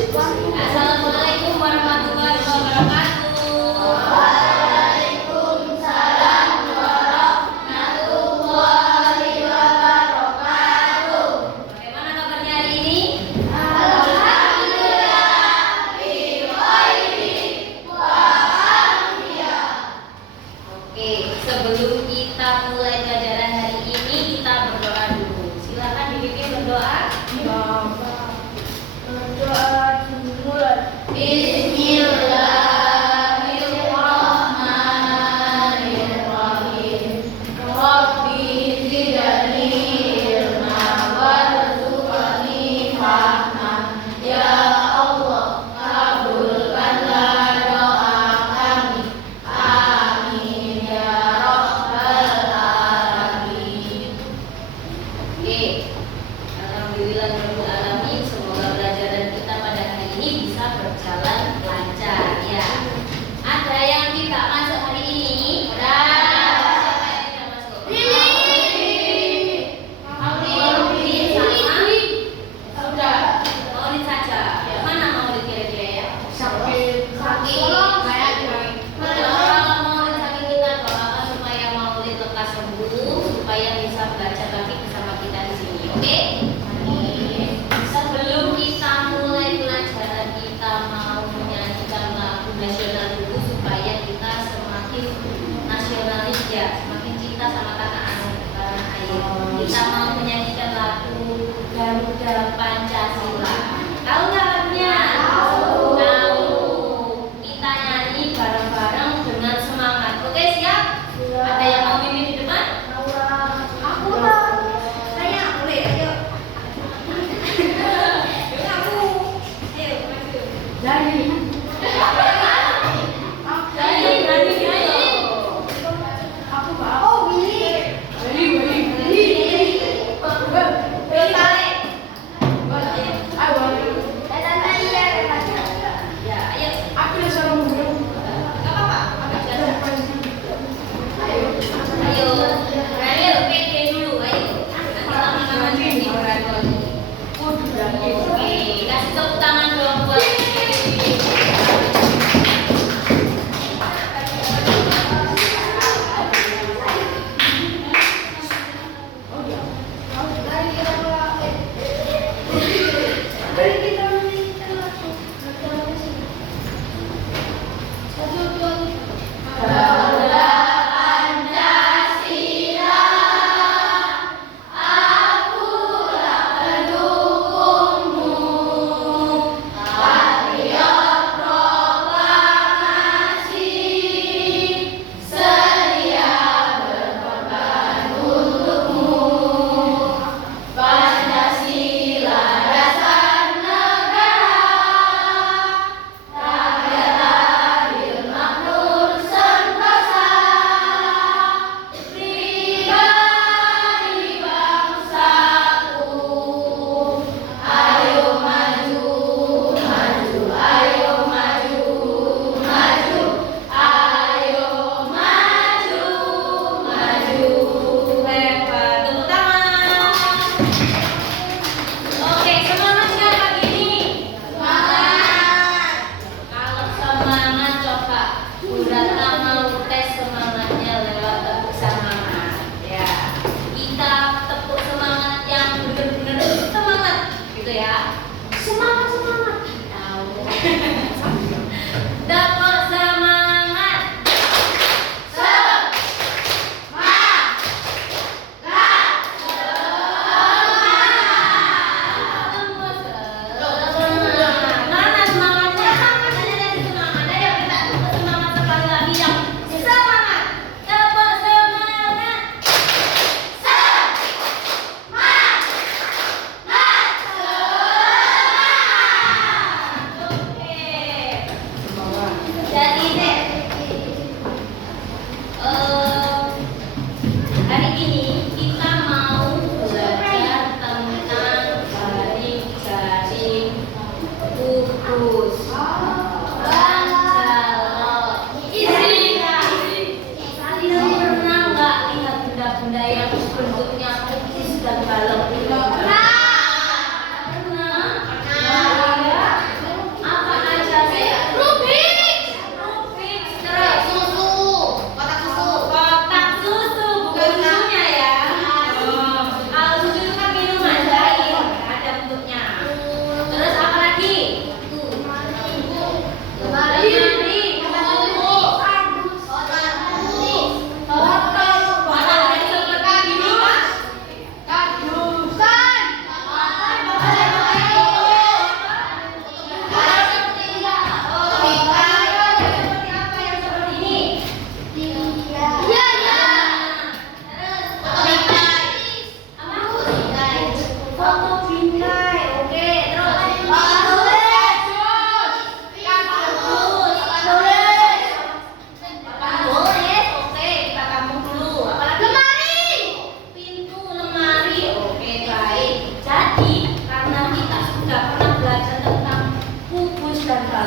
Assalamualaikum warahmatullahi wabarakatuh. Waalaikumsalam warahmatullahi wabarakatuh. Bagaimana kabarnya hari ini? Alhamdulillah, bi khairi wa afiyah. Oke, sebelum kita mulai pelajaran hari ini, kita berdoa dulu. Silakan dibikin berdoa. Berdoa dimulai. Bismillahirrahmanirrahim. Rabbi zidni ilma warzuqni fahma. Ya Allah, kabulkanlah doa kami. Amin ya rabbal alamin. Oke, alhamdulillahirobbilalamin. Semoga pelajaran kita pada hari ini bisa berjalan lancar ya. Ada yang tidak masuk hari ini? Siapa yang tidak masuk? Maulid sama Maulid saja. Mana Maulid kira-kira ya? Sakit. Kalau Maulid sakit kita doakan supaya Maulid lekas sembuh, supaya bisa belajar lagi bersama kita di sini. Oke? Sebelum kita mulai pelajaran, kita mau menyanyikan lagu nasional dulu supaya kita semakin nasionalis ya, semakin cinta sama tanah air. Kita mau menyanyikan lagu Garuda Pancasila. Tahu nggak lagunya? Tahu. Kita nyanyi bareng-bareng dengan semangat. Oke, siap? Ada yang mau mimpin di depan? Aku tahu. Saya boleh, ayo. Kamu. Ayo, maju. Nyanyi, ayo. Aku mau. Ya, ayo. Aku disuruh mundur. Nggak apa-apa. Ayo. Ayo, pede dulu, ayo. Nanti tangan-tangan pede. Oke, kasih tepuk tangan dong buat Garuda Pancasila, akulah pendukungmu. Patriot proklamasi, sedia berkorban untukmu. Pancasila dasar negara, rakyat adil makmur sentosa, pribadi bangsaku. Ayo maju, maju, ayo maju, maju, ayo maju, maju. hebat. Tepuk tangan. Oke, semangat nggak pagi ini? Semangat. Kalau semangat coba Bu Ratna mau tes semangatnya lewat tepuk semangat ya. Kita tepuk semangat yang benar-benar semangat gitu ya. Semangat. Tahu. Tepuk semangat. Mana semangatnya? Katanya tadi semangat. Ayo kita tepuk semangat sekali lagi yang semangat. Tepuk semangat. Oke. Jadi deh, hari ini kita mau belajar tentang jaring-jaring putus. Banjalot. Pernah nggak lihat benda-benda yang bentuknya putih dan balok? Pernah. Pernah.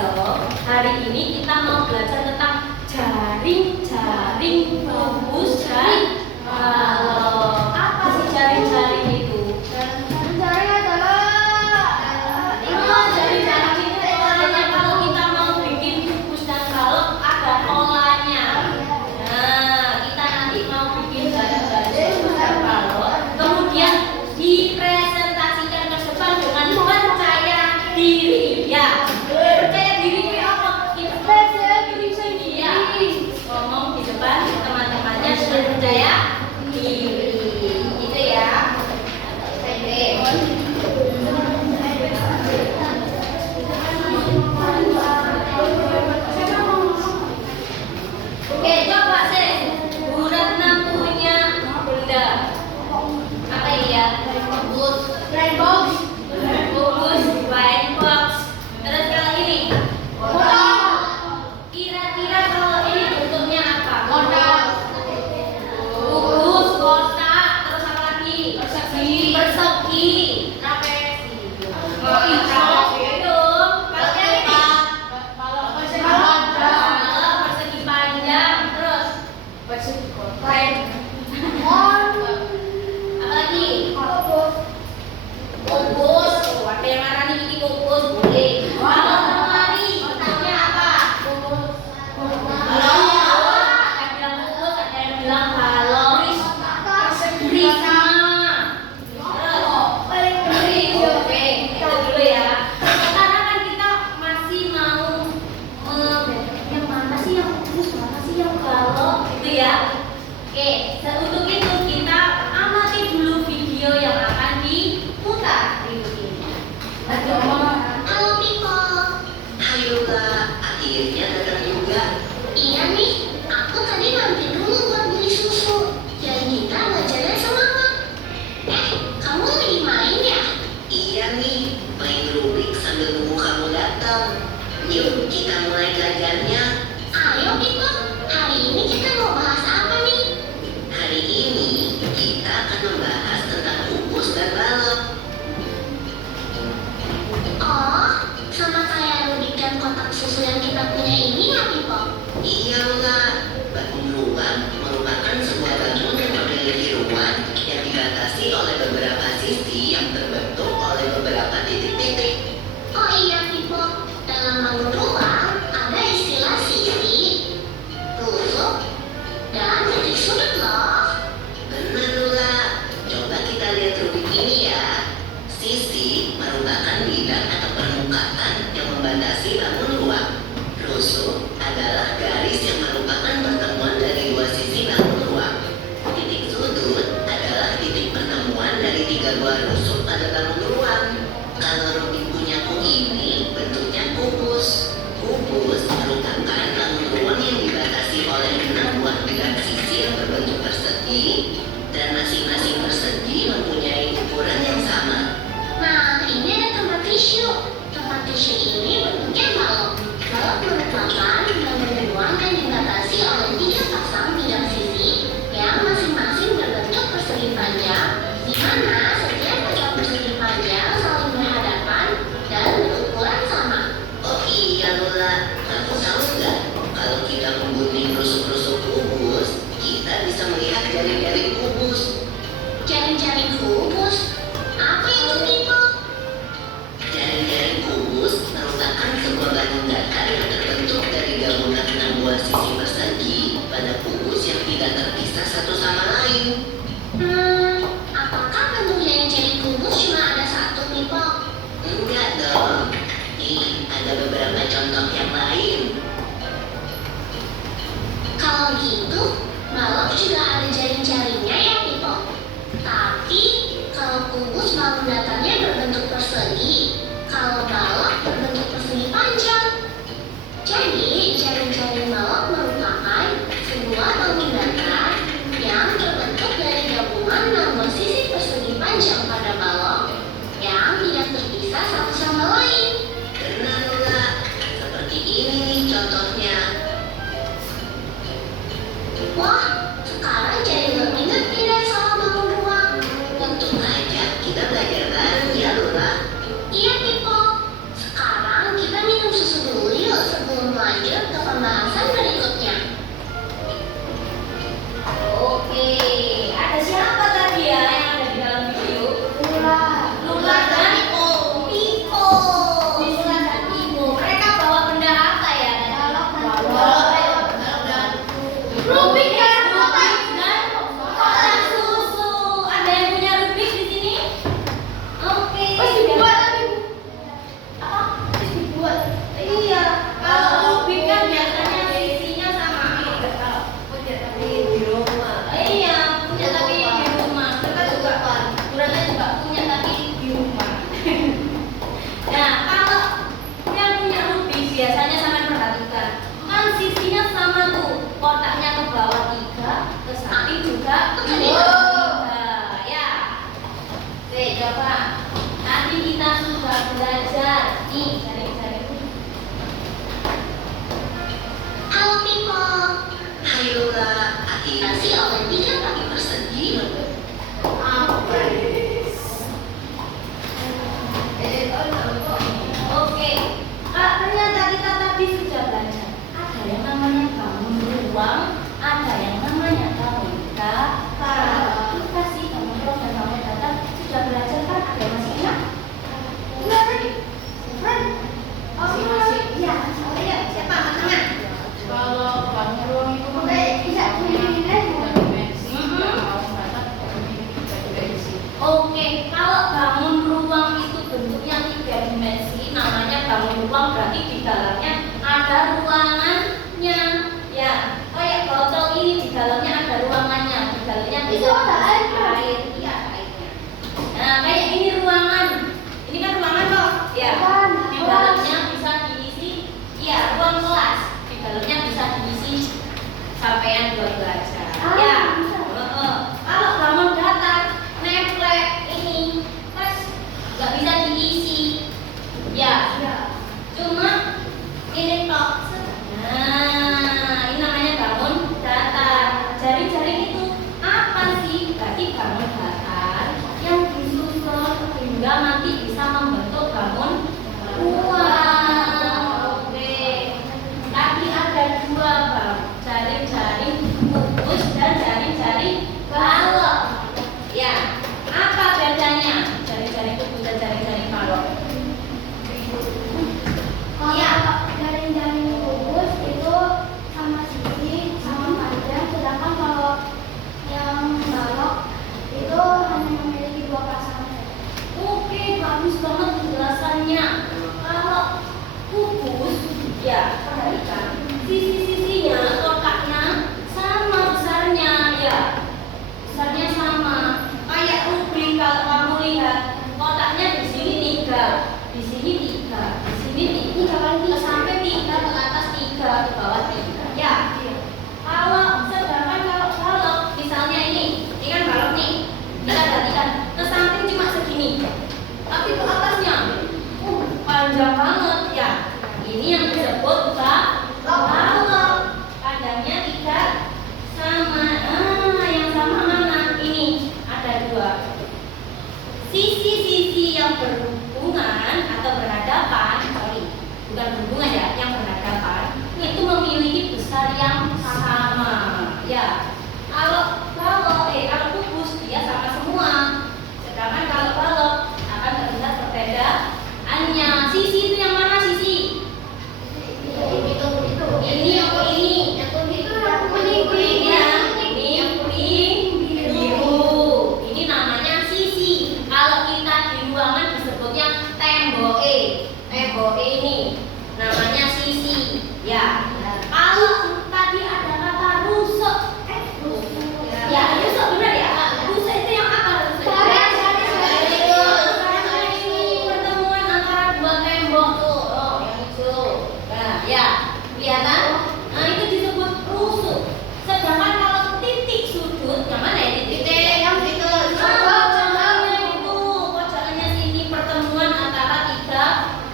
balok, hari ini kita mau belajar tentang jaring-jaring rumus dan balok. Apa sih jaring-jaring itu? Jaring adalah Jaring-jaring itu polanya kalau kita mau bikin rumus dan balok ada polanya. Nah, kita nanti mau bikin jaring-jaring rumus dan balok, kemudian dipresentasikan ke depan dengan percaya diri. Ya, percaya diri itu apa? Percaya diri sendiri. Ya, ngomong di depan teman-temannya dengan percaya diri. Gitu ya. Oke, coba sih. Bu Ratna punya benda apa ya? Bubus, Red box. bubus, white box. Terus kalau ini, kira-kira kalau ini bentuknya apa? Bubus, kotak, terus apa lagi? Persegi, trapesi. Oh, itu dong. Kalau persegi panjang, terus apa lagi? Kubus, ada yang ngarani ini kubus boleh. Kalau lemari, bentuknya apa? Balok. Ada yang bilang kubus, ada yang bilang balok. Prisma. Terus, oke, itu dulu ya. Sekarang kan kita masih mau yang mana sih yang kubus, mana sih yang balok, gitu ya. Oke, untuk itu kita amati dulu video yang akan diputar berikut ini. Halo people. Ayo Kak, akhirnya datang juga. Iya nih, aku tadi mampir dulu buat beli susu. Jadi kita belajarnya semangat. Kamu lagi main ya? Iya nih, main Rubik sambil nunggu kamu datang. Yuk kita mulai belajarnya. Ayo people, hari ini kita mau bahas apa nih? Hari ini kita akan membahas tentang kubus dan balok. Oh, sama kayak Rubik dan kotak susu yang kita punya ini ya people? Iya Kak, batu ruang merupakan sebuah batu yang memiliki ruang yang dibatasi oleh beberapa sisi yang terbentuk oleh beberapa titik-titik. Oh iya people, dalam bangun ruang ada istilah sisi, tusuk, dan titik sudut loh. Benar Lula, coba kita lihat Rubik ini ya. Sisi merupakan bidang atau permukaan yang membatasi bangun ruang. Rusuk adalah garis yang merupakan pertemuan dari dua sisi bangun ruang. Titik sudut adalah titik pertemuan dari tiga buah rusuk pada bangun ruang. Kalau Rubik punyaku ini bentuknya kubus. Kubus merupakan bangun ruang yang dibatasi oleh 6 buah bidang sisi yang berbentuk persegi, dan masing-masing persegi mempunyai ukuran yang sama. Nah, ini ada tempat tisu. Tempat tisu ini bentuknya balok. Balok menurut Mama ruang berarti di dalamnya ada ruangannya. Ya, kayak botol ini di dalamnya ada ruangannya. Di dalamnya Itu ada air, kan? air. Iya, ada airnya. Nah, kayak ini ruangan. Ini kan ruangan toh? Ya. Ruangan, Di kelas. dalamnya bisa diisi. Iya, ruang kelas. Di dalamnya bisa diisi sampean buat belajar. Ah, Ya. bisa. Kalau bangun datar, nemplek ini, terus nggak bisa diisi. Ya. Iya. Cuma ini tok. Nah, ini namanya bangun datar. Jaring-jaring itu apa sih? Berarti bangun datar yang disusun hingga nanti bisa membentuk bangun ruang. Oke. Tadi ada dua bang, jaring-jaring kubus dan jaring-jaring balok. Ya, apa bedanya jaring-jaring kubus dan jaring-jaring balok? Kalau Iya. jaring-jaring kubus itu sama sisi, sama panjang, sedangkan kalau yang balok itu hanya memiliki dua pasangan saja. Oke, bagus banget penjelasannya. Kalau kubus, ya perhatikan sisi-sisinya, kotaknya sama besarnya, ya besarnya sama. Kayak rubrik kalau kamu lihat, kotaknya di sini 3, di sini 3, di sini 3, ke sampai 3, ke atas 3, ke bawah 3. Ya. Kalau sedangkan kalau balok, misalnya ini kan balok nih, kita gantikan ke samping cuma segini, tapi ke atasnya, panjang banget ya. Ini yang disebut balok. Panjangnya 3 sama. Yang sama mana? Ini ada 2. Sisi-sisi yang berhubungan atau berhadapan, bukan berhubungan ya, yang berhadapan itu memiliki besar yang sama. Ya, kalau kubus dia sama semua. Sedangkan kalau balok akan terlihat perbedaannya. Sisi itu yang mana sisi? Ini yang ini. Yang kuning Ya, ini yang kuning, biru. Ini namanya sisi. Kalau kita di ruangan disebutnya temboke. Temboke ini namanya sisi. Ya. Kalau tadi ada kata rusuk, ya rusuk benar ya? Rusuk itu yang apa? Rusuk. Ini pertemuan antara dua tembok tuh. Oh, yang hijau. Nah, ya, kelihatan? Nah, itu disebut rusuk. Sedangkan kalau titik sudut, yang mana ya titik? Yang itu. Pojokannya itu, pojokannya sini pertemuan antara 3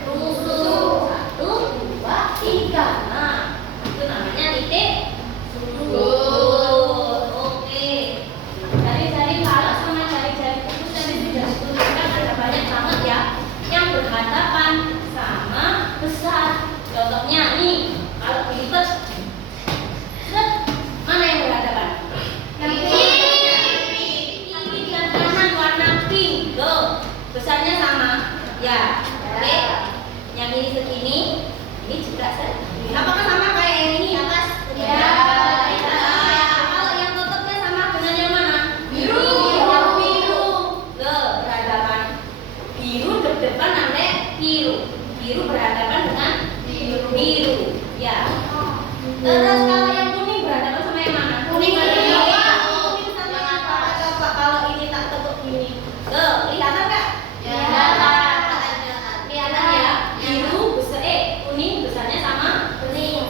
rusuk. 1, 2, 3. Nah, itu namanya titik sudut. Oke. Jari-jari balok sama jari-jari kubus tadi sudah disebutkan ada banyak banget ya yang berhadapan sama besar. Contohnya nih, kalau dilipat, mana yang berhadapan? Yang Kiri dan kanan warna pink. Tuh, besarnya sama. Ya, oke. Yang ini segini, ini juga segini. Apakah sama kayak yang ini atas? Ya. Kalau yang tutupnya sama dengan yang mana? Biru. Yang biru. Tuh, berhadapan. Biru depan sampai biru. Biru berhadapan dengan biru. Ya. Terus kalau yang kuning berhadapan sama yang mana? Kuning. Kuning sama yang apa? Coba kalau ini tak tekuk gini. Tuh, kelihatan nggak? Kelihatan ya. Biru besar, kuning besarnya sama kuning.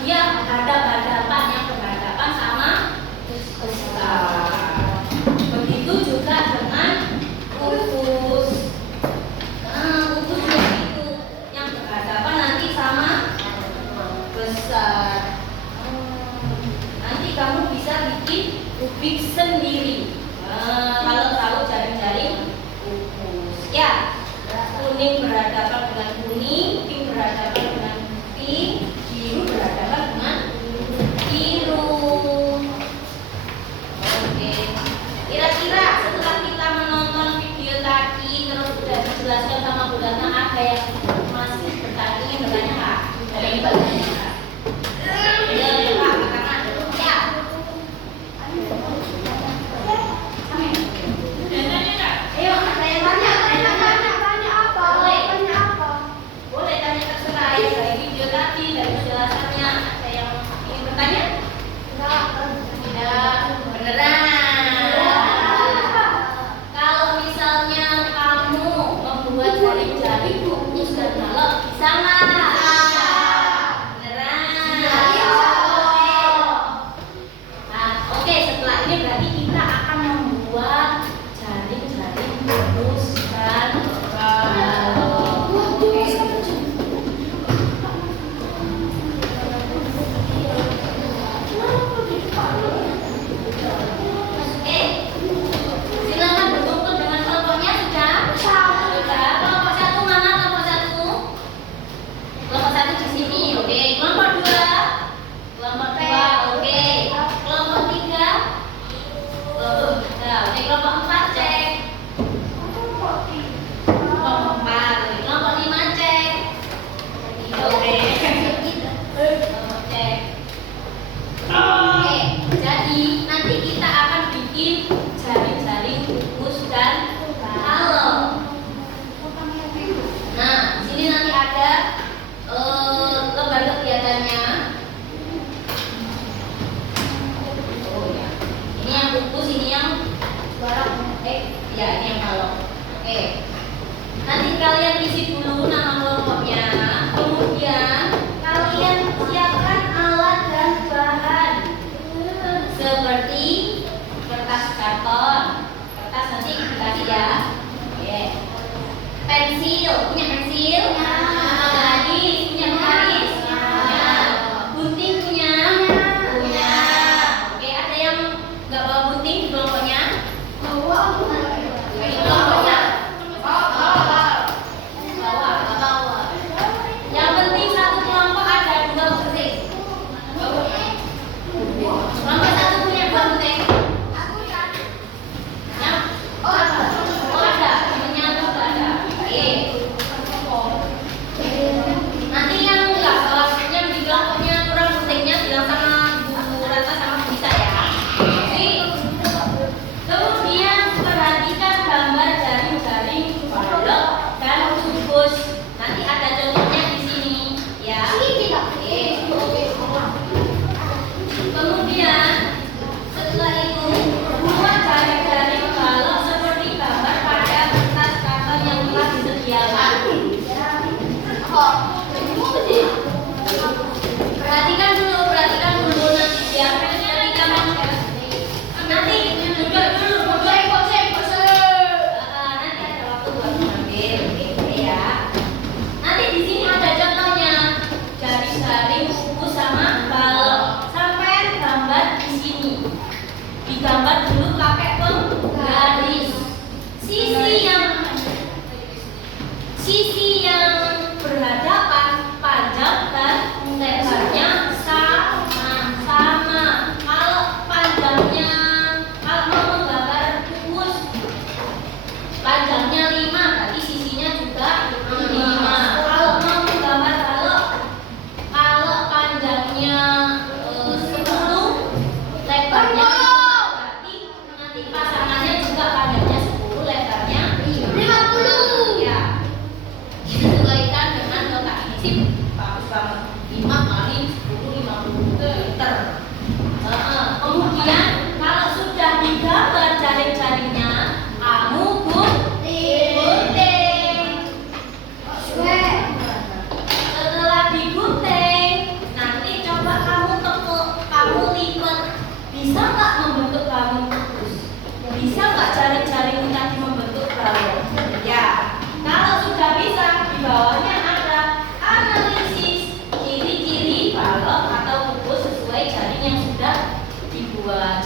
Dia hadap-hadapan yang berhadapan sama besar. Begitu juga dengan kubus. Kubus juga gitu, yang berhadapan nanti sama besar. Nanti kamu bisa bikin kubik sendiri. Kalau tahu jaring-jaring kubus. Ya, kuning berhadapan dengan kuning, pink berhadapan dengan pink, biru berhadapan dengan biru. Oke. Kira-kira setelah kita menonton video tadi terus sudah dijelaskan sama Bu Ratna, ada yang masih bertanya, ingin bertanya nggak? Ada yang bertanya nggak? Ya, Pak, katakan. Ya. Ayo, ada yang tanya. Tanya apa? Boleh. kalian isi dulu nama kelompoknya. Kemudian kalian siapkan alat dan bahan seperti kertas karton. Kertas nanti dikasih ya. Oke. Pensil, punya pensil? Garis, punya garis? Punya. Gunting punya? Punya. Oke, ada yang nggak bawa gunting di kelompoknya? Di kelompoknya? Bawa, nggak bawa. Yang penting satu kelompok ada 2 gunting. Kelompok satu punya 2 gunting. Yang oh ada, temennya juga ada. Oke. Nanti yang enggak yang di kelompoknya kurang guntingnya bilang sama Bu Rata sama Bu Bisa ya. Oke. Kemudian perhatikan gambar jaring-jaring balok dan kubus. Nanti ada contohnya di sini ya. Oke. Kemudian setelah itu buat jaring-jaring balok seperti gambar pada kertas karton yang telah disediakan. Perhatikan dulu nanti ya. Nanti duduk dulu. Nanti ada waktu buat mengambil, oke ya. Nanti di sini ada contohnya jaring-jaring, kubus sama balok. Sampai gambar di sini. Digambar dulu pakai penggaris. Sisi yang berhadapan panjang dan lebarnya sama. Kalau mau menggambar kubus panjangnya 5, berarti sisinya juga 5. Kalau mau menggambar balok, kalau panjangnya 10, lebarnya 5, berarti nanti pasangannya juga panjangnya 10, lebarnya 50. Ya. Disesuaikan dengan letak ini sih bagus banget. 5 kali 10, 50 meter. Kemudian kalau sudah digambar jaring-jaringnya, kamu gunting. Setelah digunting, nanti coba kamu tekuk, kamu lipat. Bisa nggak membentuk balon kubus? Bisa nggak jaring-jaring tadi membentuk balon? Ya. Kalau sudah bisa, di bawahnya ada analisis ciri-ciri balon atau kubus sesuai jaring yang sudah dibuat.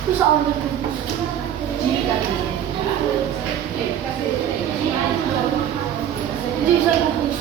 Itu soalnya bisa bagus.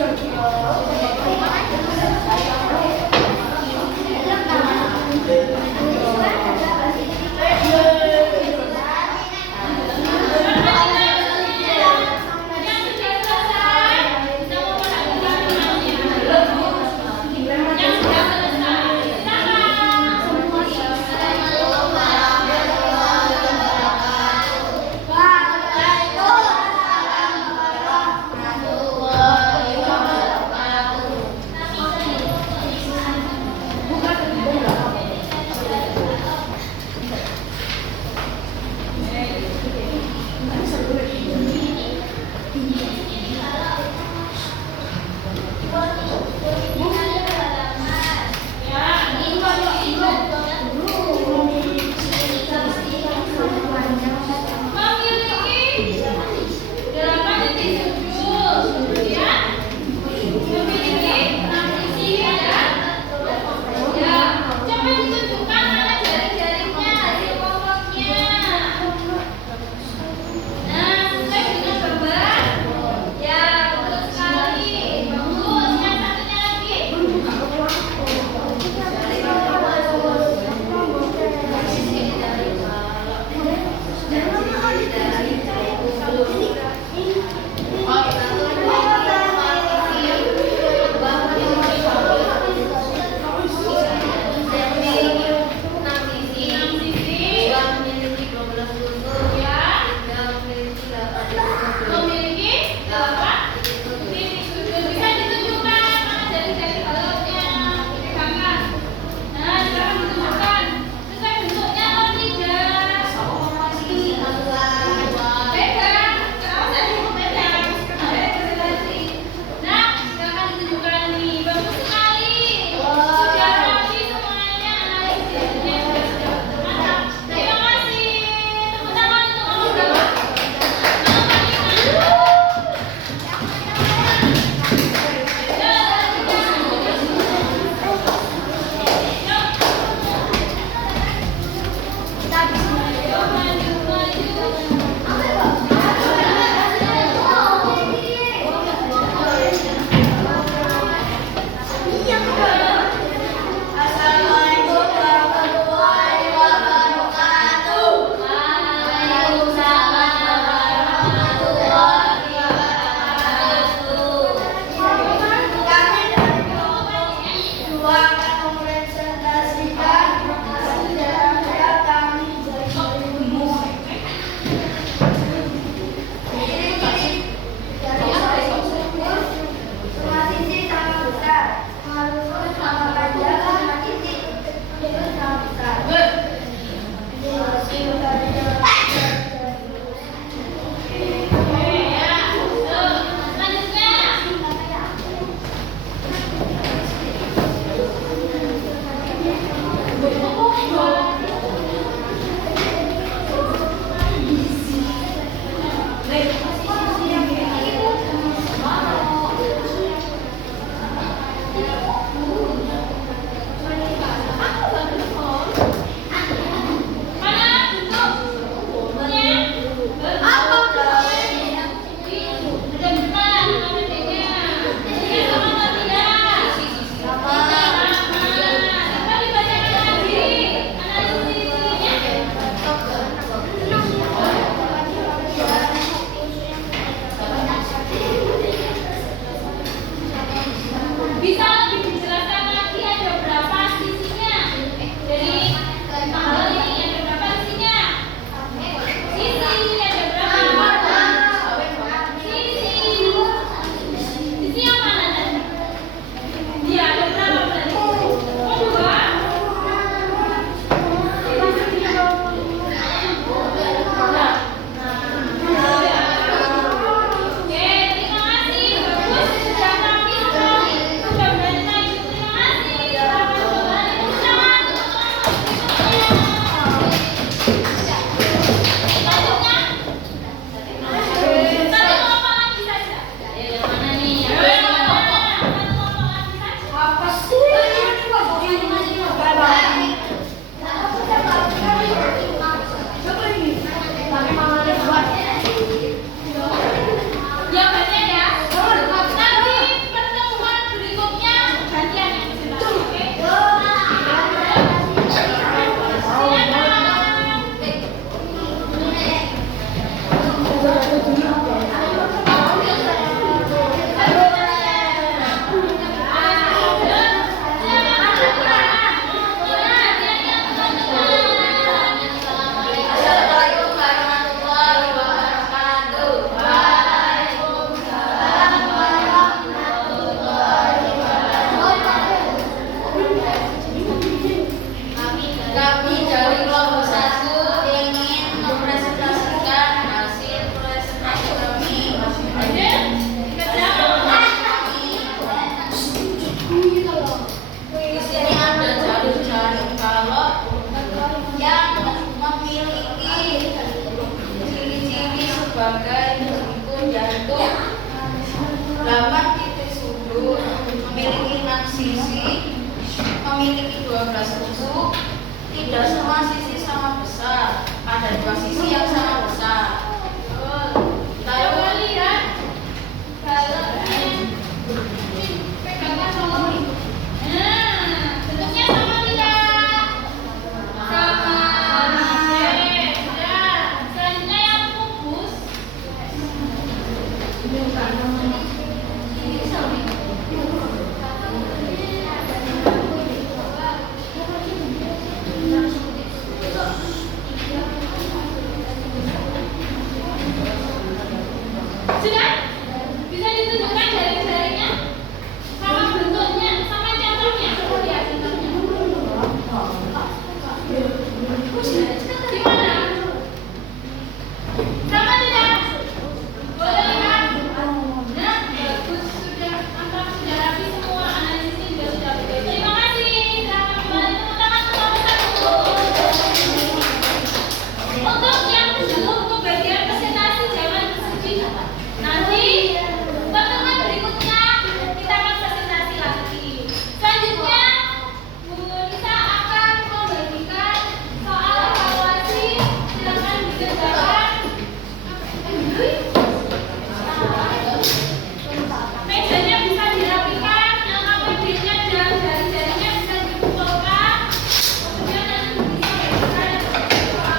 Mudah-mudahan sisi memiliki 12 tusuk. Tidak semua sisi sama besar. Ada 2 sisi yang sama besar. Kita lihat. Bentuknya sama tidak? Sama. Selanjutnya yang kubus. Sudah? Bisa ditunjukkan jaring-jaringnya? Sama bentuknya, sama contohnya. Lihat contohnya. Gimana? Sama tidak? Boleh lihat? Nah, bagus. Sudah, mantap. Sudah rapi semua. Analisisnya juga sudah betul. Terima kasih. Selamat kembali. Tepuk tangan satu-satu. Untuk yang belum ke bagian presentasi, jangan bersedih. Nanti pertemuan berikutnya kita akan presentasi lagi. Selanjutnya Bu Nisa akan membagikan soal evaluasi. Silakan dikerjakan. Mejanya bisa dirapikan, LKPD-nya dan jari-jarinya bisa dikumpulkan. Kemudian nanti bisa dibagikan soal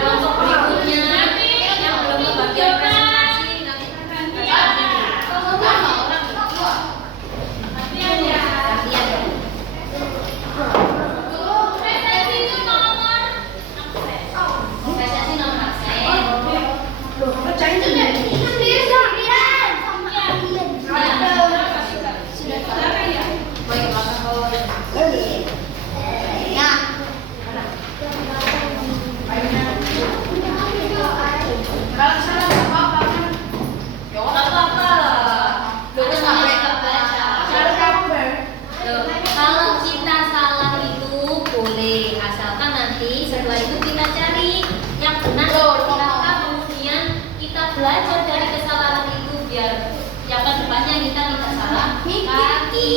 kelompok berikutnya yang belum kebagian presentasi nanti presentasi itu nomor presentasi nomor kalau kita salah itu boleh, asalkan nanti setelah itu kita cari yang benar, maka kemudian kita belajar dari kesalahan itu biar yang kedepannya kita tidak salah kaki.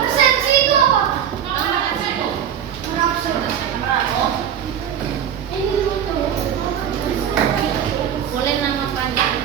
Persepsi itu apa? Boleh nama panjang.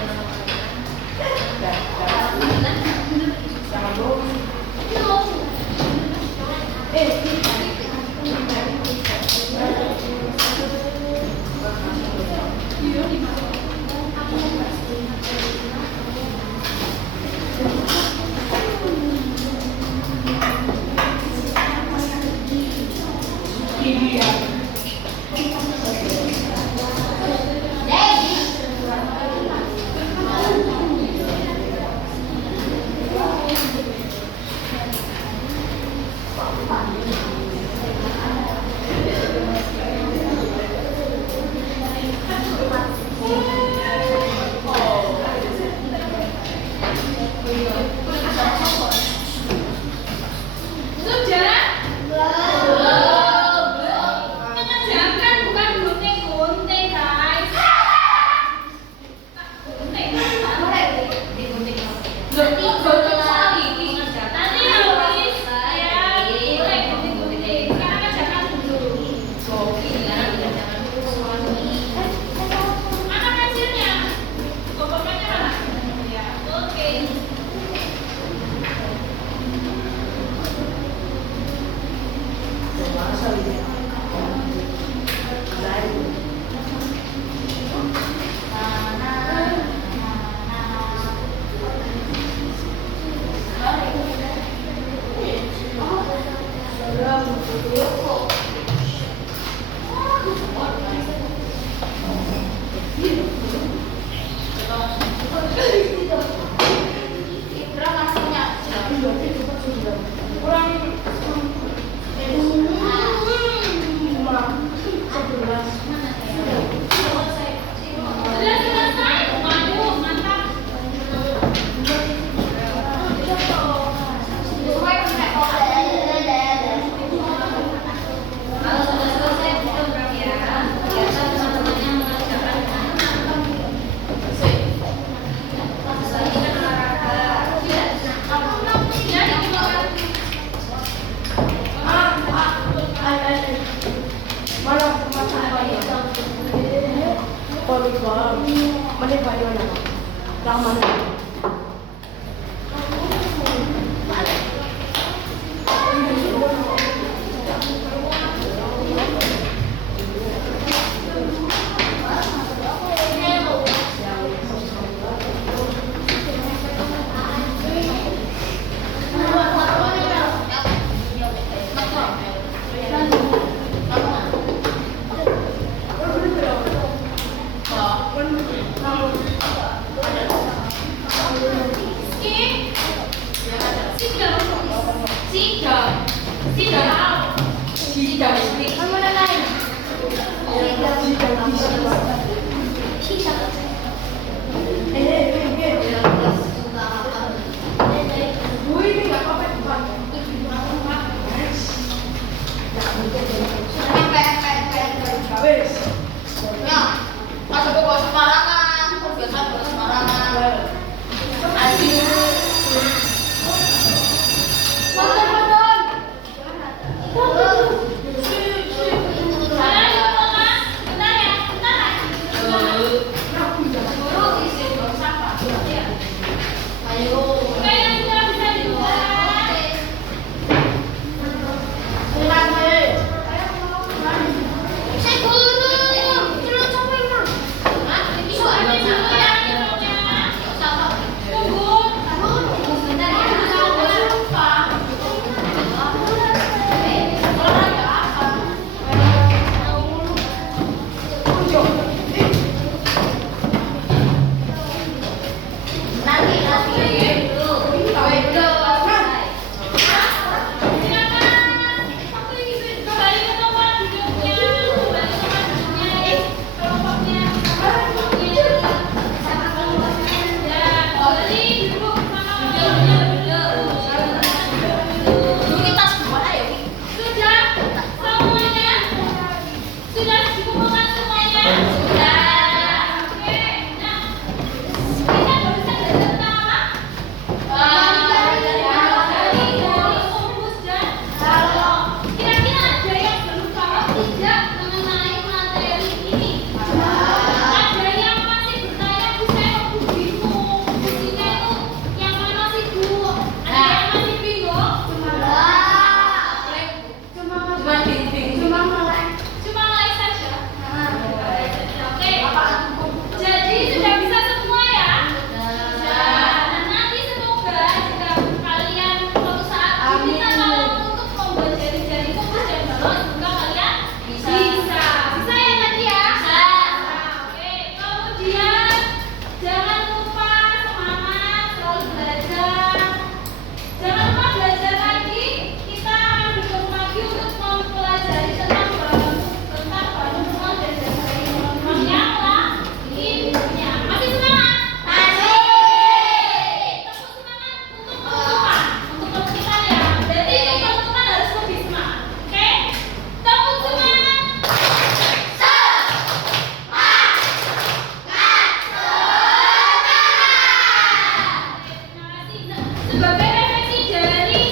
Sebagai refleksi dari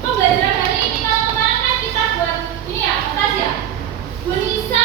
pembelajaran hari ini, kalau kemarin kan kita buat ini ya, kertas ya. Bu Nisa